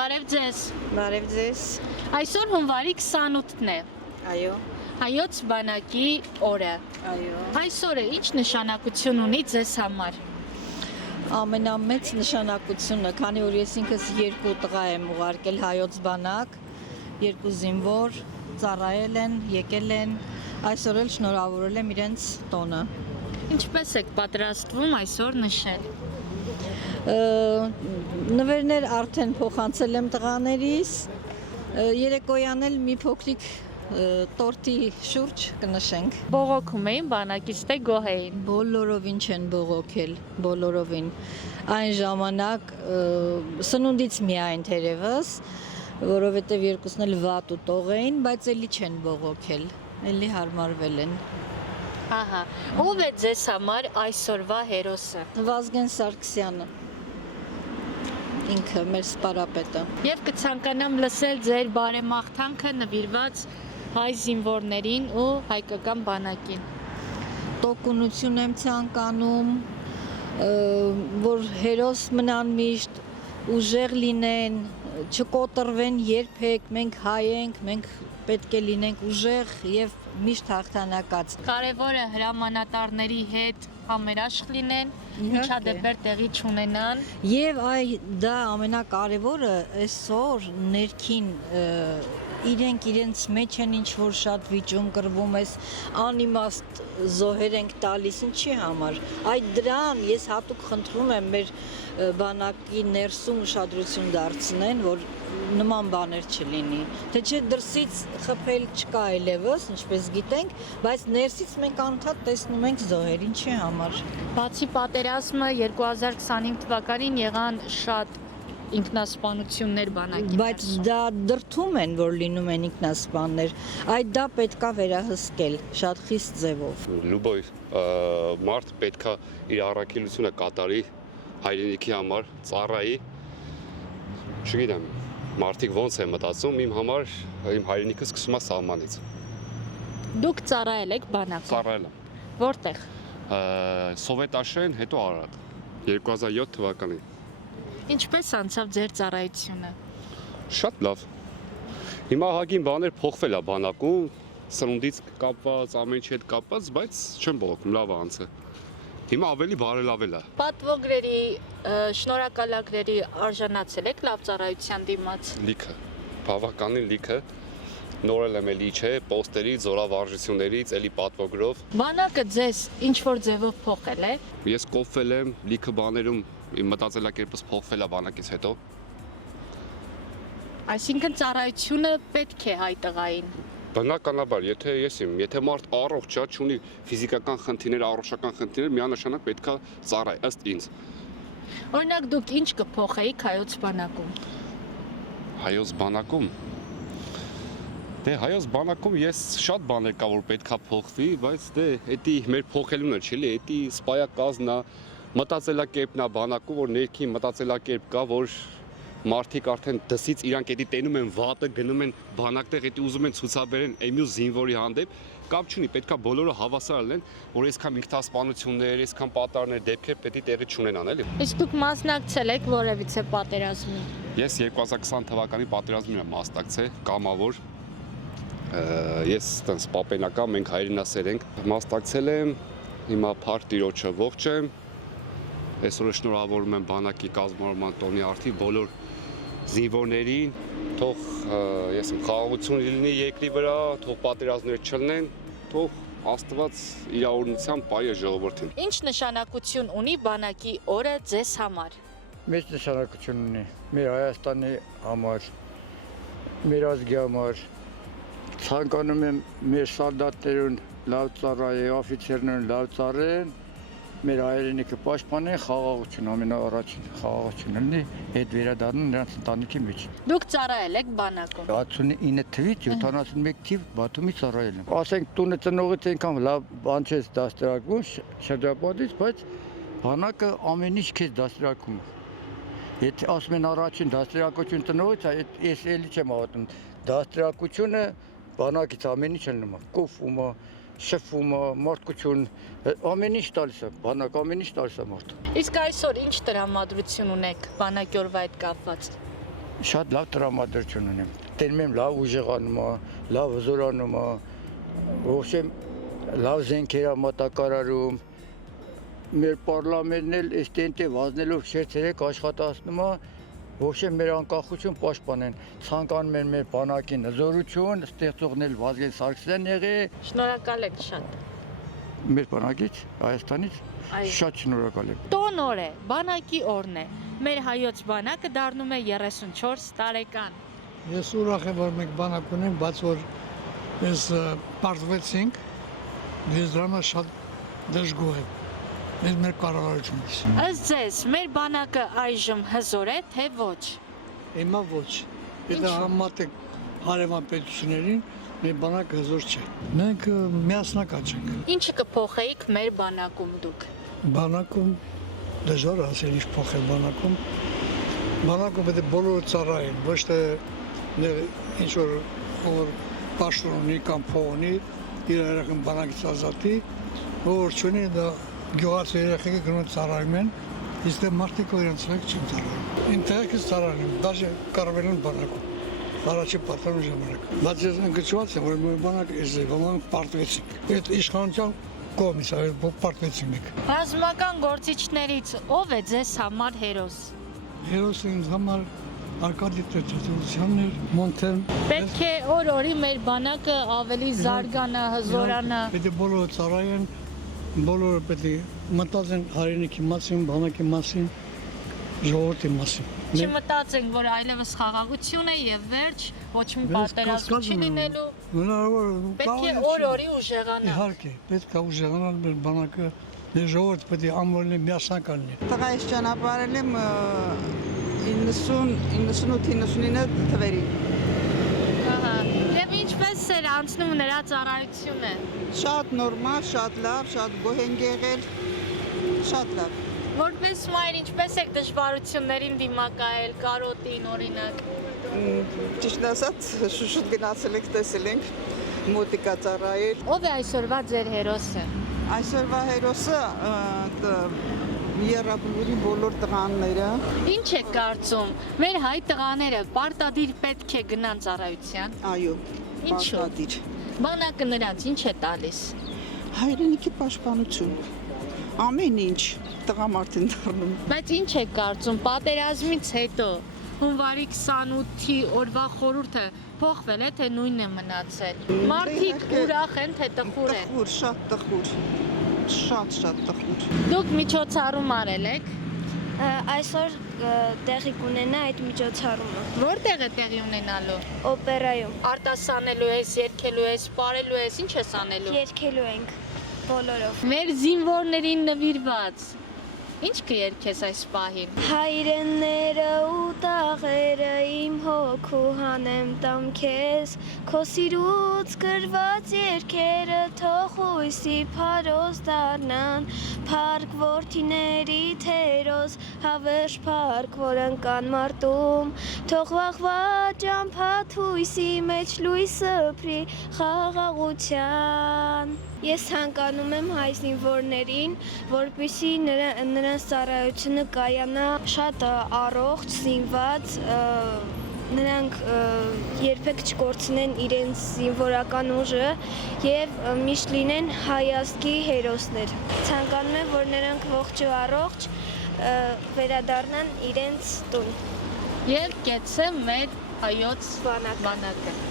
Բարև ձեզ։ Բարև ձեզ։ Այսօր հունվարի 28-ն է։ Այո, Հայոց բանակի օրը։ այո։ Այսօրը ինչ նշանակություն ունի ձեզ համար։ Ամենամեծ նշանակությունը, քանի որ ես ինքս երկու տղա եմ ուղարկել հայոց բանակ, երկու զինվոր, ծառայել են, եկել են, այսօր էլ շնորհավորել եմ իրենց տոնը։ Ինչպես եք պատրաստվում այսօր նշել։ Նվերներ արդեն փոխանցել եմ տղաներիս, երեկոյան էլ մի փոքրիկ տորտի շուրջ կնշենք։ Բողոքում էին բանակից թե գոհ էին։ Բոլորովին չեն բողոքել, բոլորովին։ Այն ժամանակ սնունդից միայն թերևս, որովհետև երկուսն էլ վատ ու տող էին, բայց էլի չեն բողոքել, էլի հարմարվել են։ Ահա, ով է ձեզ համար այսօրվա հերոսը։ Վազգեն Սարգսյանը, ինքը մեր սպարապետը։ Եվ կցանկանամ լսել ձեր բարեմաղթանքը նվիրված հայ զինվորներին ու հայկական բանակին։ Տոկունություն եմ ցանկանում, որ հերոս մնան միշտ, ուժեղ լինեն, չկոտրվեն երբեք, մենք հայ ենք, մենք պետք է լինենք ուժեղ եւ միշտ հաղթանակած։ Կարևորը հրամանատարների հետ համերաշխ լինեն, միջադեպեր տեղի չունենան։ Եվ դա ամենակարևորը այսօր ներքին իրենք իրենց մեջ են ինչ որ շատ վիճում կռվում ես անիմաստ զոհեր ենք տալիս ինչի համար այդ դրան ես հատուկ խնդրում եմ մեր բանակի ներսում ուշադրություն դարձնեն որ նման բաներ չլինի թե չէ դրսից խփել չկա այլևս ինչպես գիտենք բայց ներսից մենք անդադ տեսնում ենք զոհեր ինչի համար Բացի պատերազմը 2025 թվականին եղան շատ ինքնասպանություններ բանակի բայց դա դրթում են որ լինում են ինքնասպաններ այդ դա պետքա վերահսկել շատ խիստ ձևով Լուբոյ մարդ պետքա իր առաքելությունը կատարի հայրենիքի համար ծառայի չգիտեմ մարդիկ ոնց է մտածում իմ համար իմ հայրենիքը սկսում է սահմանից Դուք ծառայել եք բանակում ծառայել եմ Որտեղ Սովետաշեն հետո Արարատ 2007 թվականին Ինչպես անցավ ձեր ծառայությունը Շատ լավ Հիմա հագին բաներ փոխվել է բանակում սնունդից կապված ամեն ինչ հետ կապված բայց չեմ բողոքում լավ է անցել Հիմա ավելի բարելավել է Պատվոգրերի շնորհակալագրերի արժանացել եք լավ ծառայության դիմաց Լիքը բավականին լիքը նորել եմ էլի չէ պոստերի զորավարժություններից էլի պատվոգրով Բանակը ձեզ ինչ որ ձևով փոխել է Ես կոփվել եմ լիքը բաներում իմ մտածելակերպս փոխվել է բանակից հետո Այսինքն ծառայությունը պետք է հայ տղային Բնականաբար, եթե մարդ առողջ է, չունի ֆիզիկական խնդիրներ, առողջական խնդիրներ, միանշանակ պետքա ծառայ, ըստ ինձ։ Օրինակ դուք ինչ կփոխեիք հայոց բանակում Հայոց բանակում Դե հայոց բանակում ես շատ բաներ կա որ պետքա փոխվի, բայց դե էդի մեր փոխելունը չէ՞, էդի սպայակազն է, մտածելակերպն է բանակում, որ ներքին մտածելակերպ կա, որ Մարդիկ արդեն դսից իրանք էդի տենում են վատը, գնում են բանակտեղ, էդի ուզում են ցուցաբերեն այմյուս զինվորի հանդեպ, կապ չունի, պետքա բոլորը հավասար լինեն, որ այսքան ինքնասպանություններ, այսքան պատառներ, դեպքեր պետք է տեղի չունենան, էլի։ Իսկ դուք մասնակցել եք որևիցե պատերազմի։ Ես 2020 թվականի պատերազմին եմ մասնակցել, կամավոր։ Ես տենց պապենական, մենք հայրենասեր ենք, մասնակցել եմ, հիմա փառք Տիրոջը ողջ եմ։ Այսօր շնորհավորում եմ բանակի կազմավորման տոնի արդի բոլոր զինվորներին, թող ես խաղաղություն լինի երկրի վրա, թող պատերազմներ չլինեն, թող Աստված իր օրհնությամբ պայե ժողովրդին։ Ինչ նշանակություն ունի բանակի օրը ձեզ համար։ Մեծ նշանակություն ունի մեր Հայաստանի համար, մեր ազգի համար։ Ցանկանում եմ մեր սալդատներուն լավ ծառայեն, օֆիցերներուն լավ ծառայեն, մեր հայրենիքը պաշտպանեն, խաղաղություն ամենաառաջին խաղաղություն լինի, հետ վերադառնան նրանց ընտանիքի մեջ։ Դուք ծառայել եք բանակում։ 69 թվից 71 թիվ Բաթումի ծառայել եմ։ Ասենք տունը ծնողից այնքան լավ բան չես դաստիարակում, շրջապատից, բայց բանակը ամեն ինչ քեզ դաստիարակում է։ Եթե ասում են առաջին դաստիարակություն տնողից, ես էլի չեմ հավատում։ Դաստիարակությունը բանակից ամեն ինչ լինում է, կոփումը, շփումը, մարդկություն, ամեն ինչ տալիս է, բանակ ամեն ինչ տալիս է մարդը։ Իսկ այսօր ինչ տրամադրություն ունեք բանակի օրվա հետ կապված։ շատ լավ տրամադրություն ունեմ։ Տենում եմ լավ ուժեղանում, լավ հզորանում, ոչեմ լավ զենքեր մատակարարում։ Մեր պարլամենտն էլ այս տենտե վազնելով շերտերեք աշխատացնում է, ոչեմ մեր անկախություն պաշտպանեն։ Ցանկանում են մեր բանակին հզորություն, ստեղծողն էլ Վազգեն Սարգսյանն եղե։ Շնորհակալ եք շատ։ Մեր բանակից, Հայաստանից շատ շնորհակալ եմ։ Տոնոր է, բանակի օրն է։ Մեր հայոց բանակը դառնում է 34 տարեկան։ Ես ուրախ եմ, որ մենք բանակ ունենք, բայց որ ես պարտվեցինք, ես դրամա շատ դժգոհ եմ։ Ես մեր կառավարությունից։ Ըստ ձեզ, մեր բանակը այժմ հզոր է, թե ոչ։ Հիմա ոչ։ Եթե համատեք հարևան պետություններին, մեր բանակը հզոր չէ։ Մենք միասնական չենք։ Ինչը կփոխեիք մեր բանակում դուք։ Բանակում դժվար ասել ինչ փոխել բանակում։ Բանակում պետք է բոլորը ծառայեն, ոչ թե ինչ որ պաշտոն ունի կամ փող ունի, իր երեխան բանակից ազատի, որ չունի դա գյուղացի երեխեքը գնում ծառայում են, իսկ դե մարդիկ որ իրենց ցեք չեն ծառայում։ Ինտերնետից ծառայում են, դաժե կառավարեն բանակում։ Առաջի պատրոն ժամանակ։ Բայց ես ընկճված եմ, որ մեր բանակը էս է, ոմանք պարտվեցինք։ Այդ իշխանության կողմից պարտվեցինք մենք։ Ռազմական գործիչներից ով է ձեզ համար հերոս։ Հերոսը ինձ համար Արկադի Տրետյացյանն էր, Մոնտեն։ Պետք է օր-օրի մեր բանակը ավելի զարգանա, հզորանա։ Պետք է բոլորը ծառայեն, բոլորը պետք է մտածեն հայրենիքի մասին, բանակի մասին, ժողովրդի մասին։ Չմտածենք, որ այլևս խաղաղություն է եւ վերջ, ոչ մի պատերազմ չի լինելու։ Պետք է օր-օրի ուժեղանա։ Իհարկե, պետք է ուժեղանալ մեր բանակը, մեր ժողովուրդը պետք է ամբողջ միասնական լինի։ Տղայս ճանապարհել եմ 98-99 թվերին։ Ահա։ Եվ ինչպես էր անցնում նրա ծառայությունը։ Շատ նորմալ, շատ լավ, շատ գոհ ենք եղել, շատ լավ։ Որպես մայր ինչպես եք դժվարություններին դիմակայել, կարոտին օրինակ։ Ճիշտ ասած, շուտ գնացել ենք, տեսել ենք, մոտիկա ծառայել։ Ով է այսօրվա ձեր հերոսը։ Այսօրվա հերոսը Եռաբլուրի բոլոր տղաները։ Ինչ է կարծում, մեր հայ տղաները պարտադիր պետք է գնան ծառայության։ Այո, Ինչու։ պարտադիր։ Բանակը նրանց ինչ է տալիս։ Հայրենիքի պաշտպանություն։ Ամեն ինչ տղամարդ են դառնում։ Բայց ինչ է կարծում, պատերազմից հետո հունվարի 28-ի օրվա խորհուրդը փոխվել է, թե նույնն է մնացել։ Մարդիկ ուրախ են, թե տխուր են։ Տխուր, շատ տխուր։ Շատ տխուր։ Դուք միջոցառում արել եք։ Այսօր տեղի կունենա այդ միջոցառումը Որտեղ է տեղի ունենալու։ օպերայում Արտասանելու ես, երգելու ես, պարելու ես, ինչ ես անելու։ երկելու ենք բոլորով Մեր զինվորներին նվիրված։ Ինչ կերքես այս պահին։ հայրենները ու տաղերը իմ հոգու հանեմ տամ քեզ քո սիրուց գրված երգերը թող հույսի փարոս դառնան փառք որդիների թերոս հավերժ փառք որ ընկան մարտում թող վաղվա ճամփա հույսի մեջ լույսը փրի խաղաղության Ես ցանկանում եմ հայ զինվորներին, որպեսզի նրանց ծառայությունը կայանա շատ առողջ, զինված, նրանք երբեք չկորցնեն իրենց զինվորական ուժը եւ միշտ լինեն հայ ազգի հերոսներ։ Ցանկանում եմ, որ նրանք ողջ ու առողջ վերադառնան իրենց տուն։ Եվ կեցը մեր հայոց բանակը։